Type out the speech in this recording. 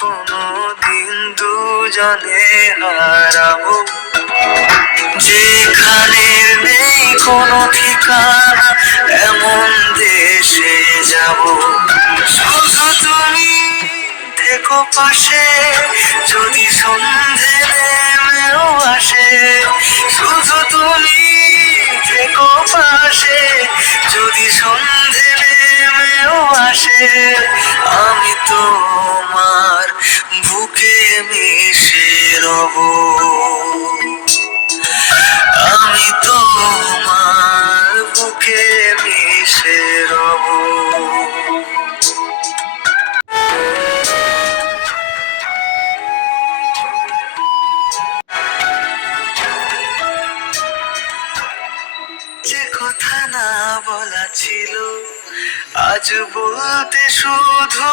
কোনো দিন দুজনে হারাবো, যেখানে নেই কোনো ঠিকানা এমন দেশে যাব। শুধু তুমি থেকো পাশে, যদি সন্ধে নেমেও আসে। শুধু তুমি থেকো পাশে, যদি সন্ধে নেমেও আসে। আমি তোমার বুকে মিশে রব, আমি তোমার বুকে মিশে রব। যে কথা না বলা ছিল আজ বলতে শুধু